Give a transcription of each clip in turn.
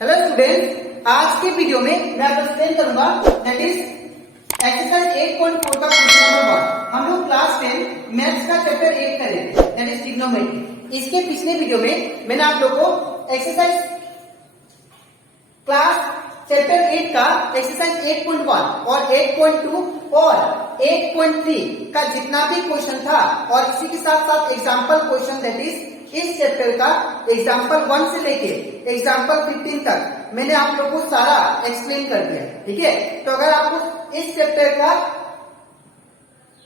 Hello students, आज के video में मैं आपको एक्सप्लेन करूंगा दैट इज एक्सरसाइज 8.4 का क्वेश्चन नंबर 1। हम लोग क्लास 10 मैथ्स का चैप्टर 8 कर रहे थे दैट इज ट्रिग्नोमेट्री। इसके पिछले वीडियो में मैंने आप लोगों को एक्सरसाइज क्लास चैप्टर 8 का एक्सरसाइज 8.1 और 8.2 और 8.3 का जितना भी क्वेश्चन था और इसी के साथ साथ एग्जाम्पल क्वेश्चन दैट इज इस चैप्टर का एग्जाम्पल 1 से लेके एग्जाम्पल 15 तक मैंने आप लोगों को सारा एक्सप्लेन कर दिया। ठीक है, तो अगर आपको इस चैप्टर का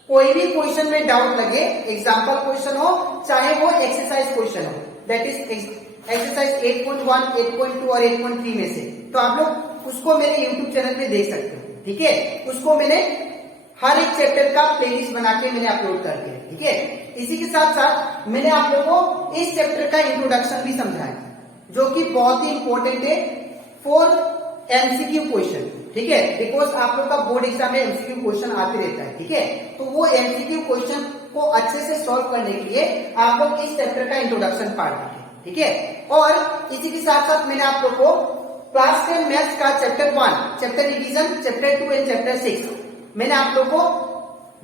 कोई भी क्वेश्चन में डाउट लगे, एग्जाम्पल क्वेश्चन हो चाहे वो एक्सरसाइज क्वेश्चन हो दैट इज एक्सरसाइज 8.1, 8.2 और 8.3 में से, तो आप लोग उसको मेरे YouTube चैनल पे देख सकते हो। ठीक है, उसको मैंने हर एक चैप्टर का प्लेलिस्ट बना के मैंने अपलोड कर दिया। ठीक है, इसी के साथ साथ मैंने आप लोगों को इस चैप्टर का इंट्रोडक्शन भी समझाया जो कि बहुत ही इंपॉर्टेंट है फॉर एमसीक्यू क्वेश्चन। ठीक है, बिकॉज आप लोग का बोर्ड एग्जाम में एमसीक्यू क्वेश्चन आते रहता है। ठीक है, तो वो एमसीक्यू क्वेश्चन को अच्छे से सॉल्व करने के लिए आप लोग इस चैप्टर का इंट्रोडक्शन पार्ट देखें। ठीक है, और इसी के साथ साथ मैंने आप लोग को क्लास 10 मैथ्स का chapter 1, chapter revision, chapter 2 and chapter 6 मैंने आप लोग को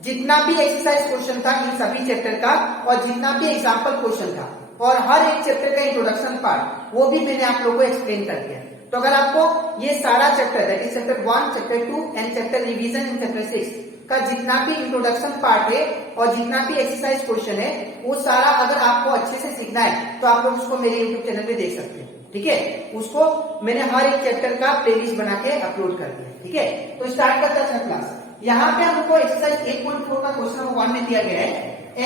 जितना भी एक्सरसाइज क्वेश्चन था इन सभी चैप्टर का और जितना भी एग्जाम्पल क्वेश्चन था और हर एक चैप्टर का इंट्रोडक्शन पार्ट वो भी मैंने आप लोगों को एक्सप्लेन कर दिया। तो अगर आपको ये सारा chapter that is chapter 1, chapter 2 and chapter revision and chapter 6 का जितना भी इंट्रोडक्शन पार्ट है और जितना भी एक्सरसाइज क्वेश्चन है वो सारा अगर आपको अच्छे से सीखना है तो आप लोग उसको मेरे यूट्यूब चैनल पे देख सकते हैं। ठीक है, उसको मैंने हर एक चैप्टर का प्लेलिस्ट बना के अपलोड कर दिया। ठीक है, तो स्टार्ट करता है क्लास। यहाँ पे हमको एक्सरसाइज 8.4 का क्वेश्चन नंबर 1 में दिया गया है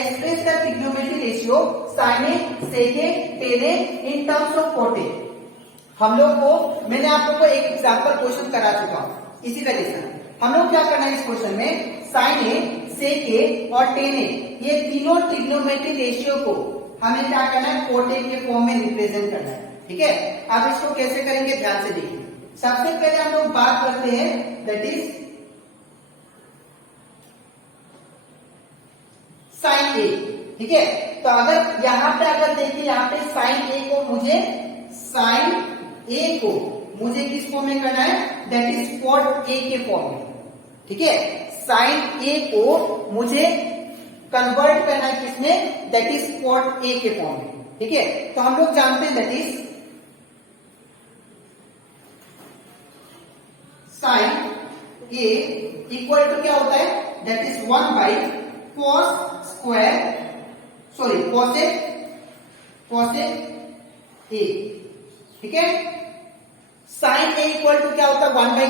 express the trigonometry ratio sine A, sec A, tan A in terms of cot A. हम लोग को मैंने आप लोग को एक एग्जाम्पल क्वेश्चन करा चुका हूं। इसी तरह से हम लोग क्या करना है इस क्वेश्चन में, साइन ए, सेक ए और टेन ए ये तीनों ट्रिग्नोमेट्री रेशियो को हमें क्या करना है, कॉट ए के फॉर्म में रिप्रेजेंट करना है। ठीक है, आप इसको कैसे करेंगे ध्यान से देखिए। सबसे पहले हम लोग बात करते हैं दैट इज साइन ए। ठीक है, तो अगर यहां पे अगर देखिए यहाँ पे साइन ए को मुझे किस फॉर्म में करना है, दैट इज कॉट ए के फॉर्म में। ठीक है, साइन ए को मुझे कन्वर्ट करना है किसमें, दैट इज कॉट ए के फॉर्म में। ठीक है, तो हम लोग जानते हैं that is sine A equal to क्या होता है, that is 1 by cos A. ठीक है, साइन ए इक्वल टू क्या होता है, 1 बाई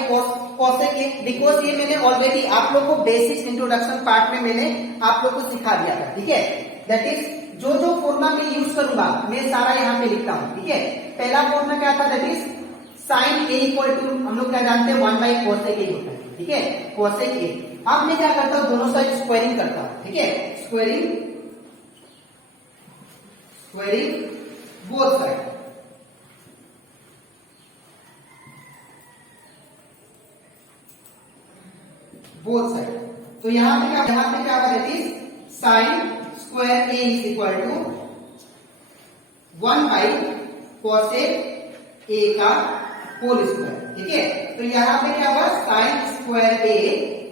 कॉसेक ए। बिकॉज ये मैंने ऑलरेडी आप लोग को बेसिक इंट्रोडक्शन पार्ट में मैंने आप लोग को सिखा दिया था। ठीक है, दैट इज जो जो फॉर्मूला मैं यूज करूंगा मैं सारा यहाँ पे लिखता हूँ। ठीक है, पहला फॉर्मूला क्या था, that is sine A equal to हम लोग क्या जानते हैं 1 बाई कॉसेक ए होता है। ठीक है, कॉसेक ए। अब मैं क्या करता हूं, दोनों साइड स्क्वायरिंग करता हूं। ठीक है, स्क्वायरिंग बोथ साइड। तो यहां पे क्या होगा, that is sine square A is equal to 1 by cosec A का होल स्क्वायर। ठीक है, तो यहां पे क्या होगा, sine square A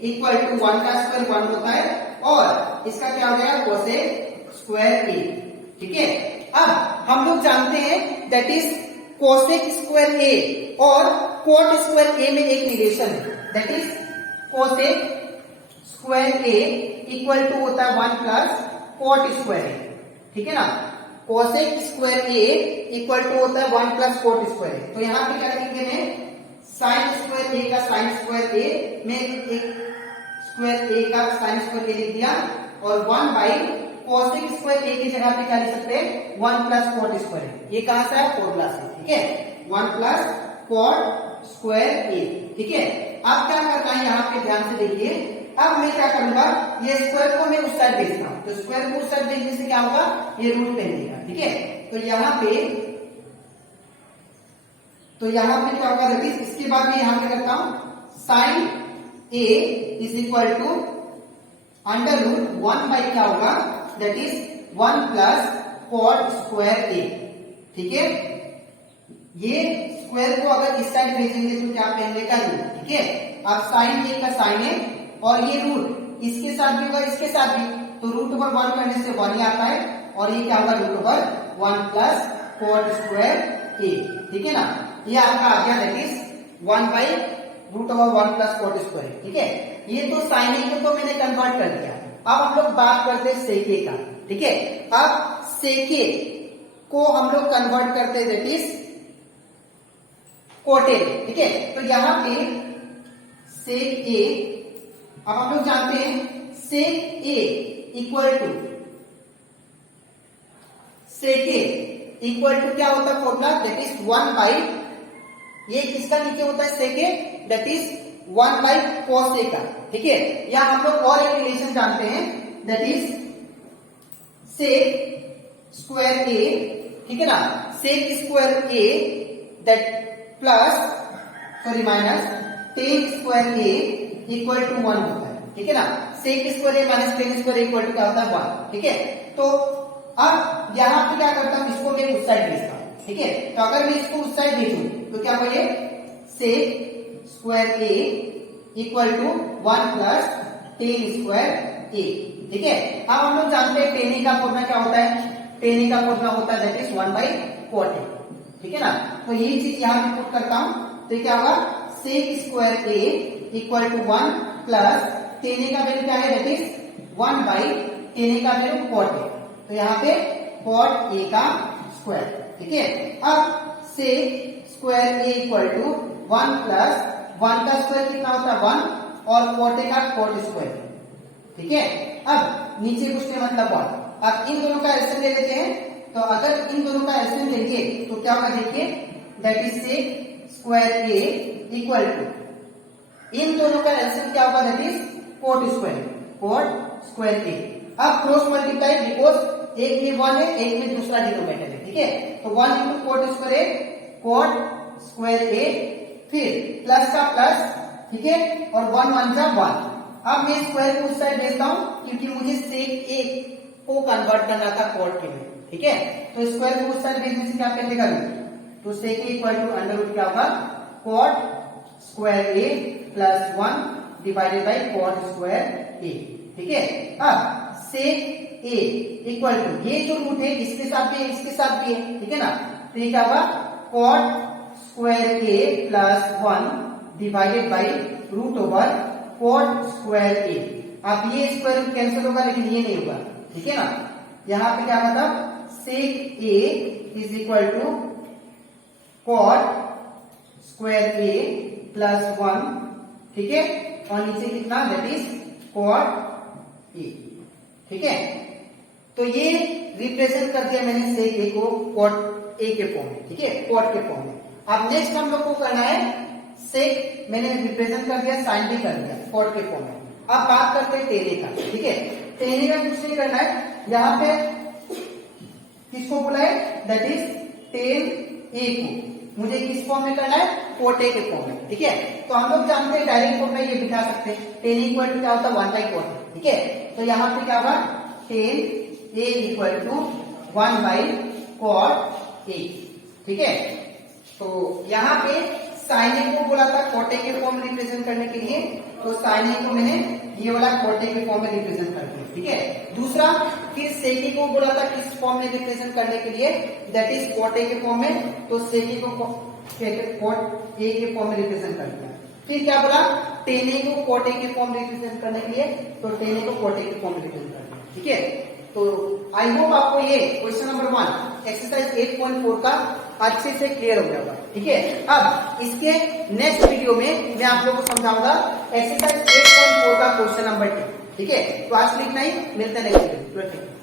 equal to 1 का स्क्वायर 1 होता है और इसका क्या हो जाएगा, कोसेक स्क्वायर ए। ठीक है, अब हम लोग जानते हैं that is cosec square A और कॉट स्क्वायर ए में एक रिलेशन है, that is cosec square A equal to होता है 1 प्लस कॉट स्क्वायर ए। ठीक है ना, cosec square A equal to होता है 1 प्लस कॉट स्क्वायर ए। तो यहाँ पे क्या लिखेंगे, मैं साइन स्क्वायर ए का साइन स्क्वायर ए में एक स्क्वायर ए का साइन स्क्वायर ए लिख दिया और 1 बाई कॉसेक स्क्वायर ए की जगह पे क्या लिख सकते हैं, 1 प्लस कॉट स्क्वायर ए। ये कहां से है, फॉर्मूला से। ठीक है, 1 प्लस कॉट स्क्वायर ए। ठीक है, अब क्या करना है यहाँ पे ध्यान से देखिए। अब मैं क्या करूंगा, ये स्क्वायर को मैं उस साइड भेजता हूं, तो स्क्वायर को उस साइड भेजने से क्या होगा, ये रूट पहन लेगा। ठीक है, तो यहाँ पे क्या होगा, इसके बाद मैं यहाँ पे करता हूं sine A is equal to under root 1 by क्या होगा, that is 1 plus cot square A. ठीक है, ये स्क्वायर को अगर इस साइड भेजेंगे तो क्या पेन लेगा रूट, ठीक है। अब साइन ए का साइन ए और ये रूट इसके साथ भी होगा इसके साथ भी, तो रूट ओवर 1 करने से 1 ही आता है और ये क्या होगा root over 1 plus cot square A, ठीक है ना। ये आपका आ गया that is 1 by root over 1 plus cot square, ठीक है। ये तो साइन ए को तो मैंने कन्वर्ट कर दिया। अब हम लोग बात करते हैं सेक ए का, ठीक है। अब सेक ए को हम लोग कन्वर्ट करते हैं दैट इज कॉट ए, ठीक है। तो यहां पे सेक ए, अब हम लोग जानते हैं sec A equal to sec A equal to क्या होता है फॉर्मूला दैट इज 1 बाई, ये किसका नीचे होता है सेक ए दैट इज 1 बाई कॉस ए का, ठीक है। या हम लोग और एक रिलेशन जानते हैं that is sec square A, ठीक है ना। Sec square A that plus sorry minus tan square A equal to 1 होता है, ठीक है ना। Sec square A minus tan square equal to क्या होता है 1, ठीक है। तो अब यहां पे क्या करता हूं, इसको मैं उस साइड भेजता हूं, ठीक है। तो अगर मैं इसको उस साइड भेजूं तो क्या होगा, sec square A equal to 1 plus tan square A, ठीक है। अब हम लोग जानते हैं टेन ए का फॉर्मूला क्या होता है, टेन ए का फॉर्मूला होता है that is 1 by cot A, ठीक है ना। तो ये चीज यहां पे पुट करता हूं तो क्या होगा sec square A equal to 1 plus tan A का वैल्यू क्या है that is 1 by tan A का वैल्यू कॉट ए, तो यहाँ पे कॉट ए का स्क्वायर, ठीक है। अब sec square A equal to 1 plus 1 का स्क्वायर कितना होता है 1 और कॉट ए का कॉट स्क्वायर, ठीक है। अब नीचे कुछ नहीं मतलब 1। अब इन दोनों का एलसीएम ले लेते हैं, तो अगर इन दोनों का एलसीएम लेंगे तो क्या होगा देखिए that is sec square A equal to, इन दोनों का एलसीएम क्या होगा that is cot square A. अब क्रॉस मल्टीप्लाई बिकॉज एक में 1 है एक में दूसरा डिनोमिनेटर है, ठीक है। तो 1 इंटू कॉट स्क्वायर ए, कॉट स्क्वायर ए, फिर प्लस का प्लस, ठीक है, और 1 1 जा 1। अब मैं स्क्वायर को उस साइड भेजता हूं क्योंकि मुझे सेक ए को कन्वर्ट करना था कॉट के में, ठीक है। तो स्क्वायर को उस साइड भेजने से क्या कर देगा रूट, तो sec A equal to under root क्या होगा cot square A plus 1 divided by cot square A, ठीक है। अब सेक ए इक्वल टू ये जो रूट है इसके साथ भी है इसके साथ भी है, ठीक है ना। तो ये क्या होगा cot square A plus 1 divided by root over cot square A. अब ये स्क्वायर रूट कैंसिल होगा लेकिन ये नहीं होगा, ठीक है ना। यहां पे क्या मतलब sec A is equal to cot square A plus 1, ठीक है, और नीचे कितना दैट इज कॉट ए, ठीक है। तो ये रिप्रेजेंट कर दिया मैंने सेक ए को कॉट ए के फॉर्म में, ठीक है, कॉट के फॉर्म में। अब नेक्स्ट हम लोग को करना है सेक, मैंने रिप्रेजेंट कर दिया साइन भी कर दिया कॉट के फॉर्म में। अब बात करते हैं टेन ए का, ठीक है। टेन ए का कुछ नहीं करना है, यहां पे किसको बोला है दैट इज टेन ए को मुझे किस फॉर्म में करना है कॉट ए के फॉर्म में, ठीक है। तो हम लोग जानते हैं डायरेक्ट फॉर्म में ये बिठा सकते हैं, टेन इक्वल टू क्या होता है 1 बाई कॉट, ठीक है। तो यहाँ पे क्या होगा tan A equal to 1 by cot A, ठीक है। तो यहाँ पे साइन ए को बोला था कॉट ए के फॉर्म में रिप्रेजेंट करने के लिए, तो साइन ए को मैंने ये वाला कॉट ए के फॉर्म में रिप्रेजेंट कर दिया, ठीक है। दूसरा फिर सेक ए को बोला था किस फॉर्म में रिप्रेजेंट करने के लिए दैट इज कॉट ए के फॉर्म में, तो सेक ए को कॉट ए के फॉर्म में रिप्रेजेंट कर दिया। फिर क्या बोला टेन ए को कॉट ए के फॉर्म में रिप्रेजेंट करने के लिए, तो टेन ए को कॉट ए के फॉर्म में रिप्रेजेंट कर दिया, ठीक है। तो आई होप आपको ये क्वेश्चन नंबर 1 एक्सरसाइज 8.4 का अच्छे से क्लियर हो गया होगा, ठीक है। अब इसके नेक्स्ट वीडियो में मैं आप लोगों को समझाऊंगा एक्सरसाइज 8.4 का क्वेश्चन नंबर 2, ठीक है। तो आज के लिए इतना ही, मिलते हैं नेक्स्ट वीडियो।